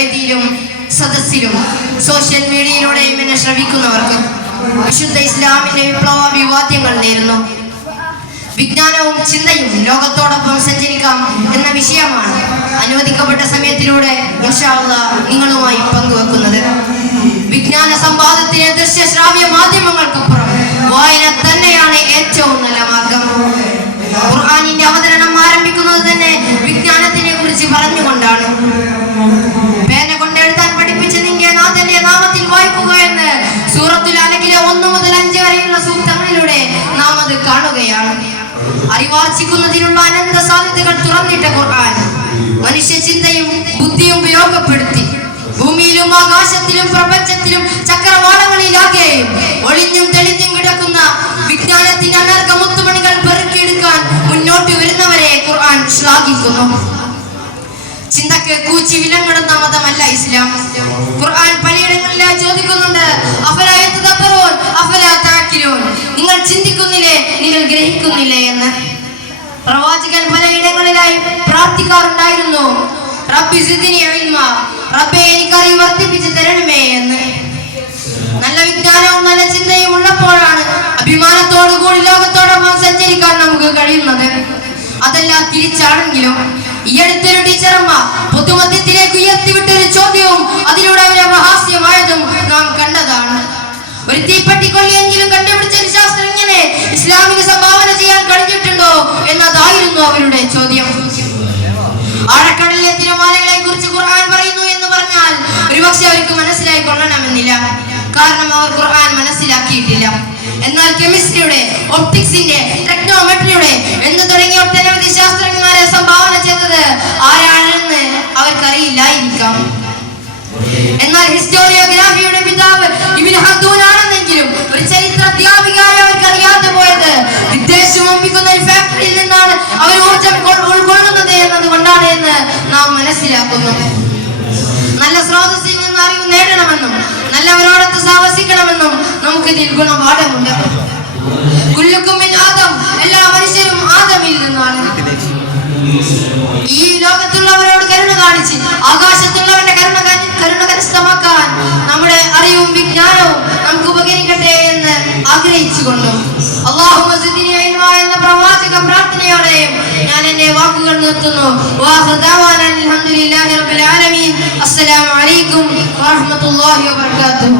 വേദിയിലും സദസ്സിലും സോഷ്യൽ മീഡിയയിലൂടെയും എന്നെ ശ്രവിക്കുന്നവർക്ക് വിശുദ്ധ ഇസ്ലാമിന്റെ വിപ്ലവ വിവാദ്യങ്ങൾ നേരുന്നു. വിജ്ഞാനവും ചിന്തയും ലോകത്തോടൊപ്പം സഞ്ചരിക്കാം എന്ന വിഷയമാണ് അനുവദിക്കപ്പെട്ട സമയത്തിലൂടെ ഇൻഷാ അല്ലാഹ് നിങ്ങളുമായി പങ്കുവെക്കുന്നത്. വിജ്ഞാന സമ്പാദത്തിന് ദൃശ്യ ശ്രാവ്യ മാധ്യമങ്ങൾക്കപ്പുറം വായന തന്നെയാണ് ഏറ്റവും നല്ല മാർഗം. ഖുർആനിന്റെ അവതരണം ആരംഭിക്കുന്നത് തന്നെ വിജ്ഞാനത്തിനെ കുറിച്ച് പറഞ്ഞുകൊണ്ടാണ്. പേന കൊണ്ട് എഴുതാൻ പഠിപ്പിച്ച നിന്റെ നാഥന്റെ നാമത്തിൽ വായിക്കുക എന്ന് സൂറത്തുൽ അലഖിലെ 1 മുതൽ 5 വരെയുള്ള സൂക്തങ്ങളിലൂടെ നാം അത് കാണുകയാണ്. അറിവാർജിക്കുന്നതിനുള്ള അനന്ത സാധ്യതകൾ തുറന്നിട്ട ഖുർആൻ മനുഷ്യ ചിന്തയും ബുദ്ധിയും ഉപയോഗപ്പെടുത്തി ഭൂമിയിലും ആകാശത്തിലും പ്രപഞ്ചത്തിലും ചക്രവാളങ്ങളിലാകെയും ഒളിഞ്ഞും തെളിഞ്ഞും കിടക്കുന്ന വിജ്ഞാനത്തിന്റെ അനർഘ മുത്തുമണികൾ പെറുക്കിയെടുക്കാൻ മുന്നോട്ട് വരുന്നവരെ ഖുർആൻ ശ്ലാഘിക്കുന്നു. ചിന്തക്ക് കൂച്ചി വിലങ്ങിടുന്ന മതമല്ല ഇസ്ലാം. ഖുർആൻ പലയിടങ്ങളിലായി ചോദിക്കുന്നുണ്ട്, അഫലാ യതദബ്ബറൂൻ അഫലാ തഅഖിലൂൻ, നിങ്ങൾ ചിന്തിക്കുന്നില്ലേ, നിങ്ങൾ ഗ്രഹിക്കുന്നില്ലേ എന്ന്. പ്രവാചകൻ പലയിടങ്ങളിലായി പ്രാർത്ഥിക്കാറുണ്ടായിരുന്നു, റബ്ബി സിദ്നി ഇൽമാ, റബ്ബേ എനിക്ക് അറിവ് വർദ്ധിപ്പിച്ചു തരണമേ എന്ന്. നല്ല വിജ്ഞാനവും നല്ല ചിന്തയും ഉള്ളപ്പോഴാണ് അഭിമാനത്തോടു കൂടി ലോകത്തോടൊപ്പം സഞ്ചരിക്കാൻ നമുക്ക് കഴിയുന്നത്. അതെല്ലാം തിരിച്ചാണെങ്കിലും ഈ അടുത്തൊരു ടീച്ചറമ്മ പൊതുമധ്യത്തിലേക്ക് ഉയർത്തിവിട്ടൊരു ചോദ്യവും അതിലൂടെ അവരെ അപഹാസ്യമായതും നാം കണ്ടതാണ്. ഒരു തീപ്പട്ടിക്കൊള്ളിയെങ്കിലും കണ്ടുപിടിച്ചൊരു ശാസ്ത്രജ്ഞനെ ഇസ്ലാമിന് സംഭാവന ചെയ്യാൻ കഴിഞ്ഞിട്ടുണ്ടോ എന്നതായിരുന്നു അവരുടെ ചോദ്യം. ആഴക്കടലിലെ തിരമാലകളെ കുറിച്ച് ഖുർആൻ പറയുന്നു എന്ന് പറഞ്ഞാൽ ഒരുപക്ഷെ അവർക്ക് മനസ്സിലായി കൊള്ളണമെന്നില്ല. കാരണം അവർ ഖുർആൻ മനസ്സിലാക്കിയിട്ടില്ല. എന്നാൽ കെമിസ്ട്രിയുടെ, ഒപ്റ്റിക്സിന്റെ, ടെക്നോമെട്രിയുടെ എന്ന് തുടങ്ങിയ ഒട്ടനവധി ശാസ്ത്രജ്ഞന്മാരെ സംഭാവന ചെയ്തത് ആരാണെന്ന് അവർക്കറിയില്ലായിരിക്കാം. എന്നാൽ ഹിസ്റ്റോറിയോഗ്രാഫിയുടെ പിതാവ് ഇബ്നു ഖൽദൂൻ ആണെന്നെങ്കിലും ഒരു ചരിത്ര അധ്യാപികയായി അവർക്ക് അറിയാതെ പോയത് വിദ്വേഷം ഒപ്പിക്കുന്ന ഒരു ഫാക്ടറിയിൽ നിന്നാണ് അവർ ഊർജം ഉൾക്കൊള്ളുന്നത് എന്നതുകൊണ്ടാണ് എന്ന് നാം മനസ്സിലാക്കുന്നു. നല്ല സ്രോതസ്സിൽ നിന്ന് അറിവ് നേടണമെന്നും നല്ലവരോടൊത്ത് സാഹസിക്കണമെന്നും നമുക്കിതിൽ ഗുണപാഠമുണ്ട്. കുല്ലുക്കും മിൻ ആദം, എല്ലാ മനുഷ്യരും ആദമിൽ നിന്നാണ്. ഈ ലോകത്തുള്ളവരോട് കരുണ കാണിച്ച് ആകാശത്തുള്ളവരുടെ കരുണ കരസ്ഥമാക്കാൻ നമ്മുടെ അറിവും വിജ്ഞാനവും നമുക്ക് ഉപകരിക്കട്ടെ എന്ന് ആഗ്രഹിച്ചുകൊണ്ടും അല്ലാഹുമ്മ സിദ്നി ഇൽമാ എന്ന പ്രവാചക പ്രാർത്ഥനയോടെയും ഞാൻ എന്റെ വാക്കുകൾ നിർത്തുന്നു. വആഖിറു ദഅവാനാ അൽഹംദുലില്ലാഹി റബ്ബിൽ ആലമീൻ. അസ്സലാമു അലൈക്കും വറഹ്മത്തുള്ളാഹി വബറകാതുഹു.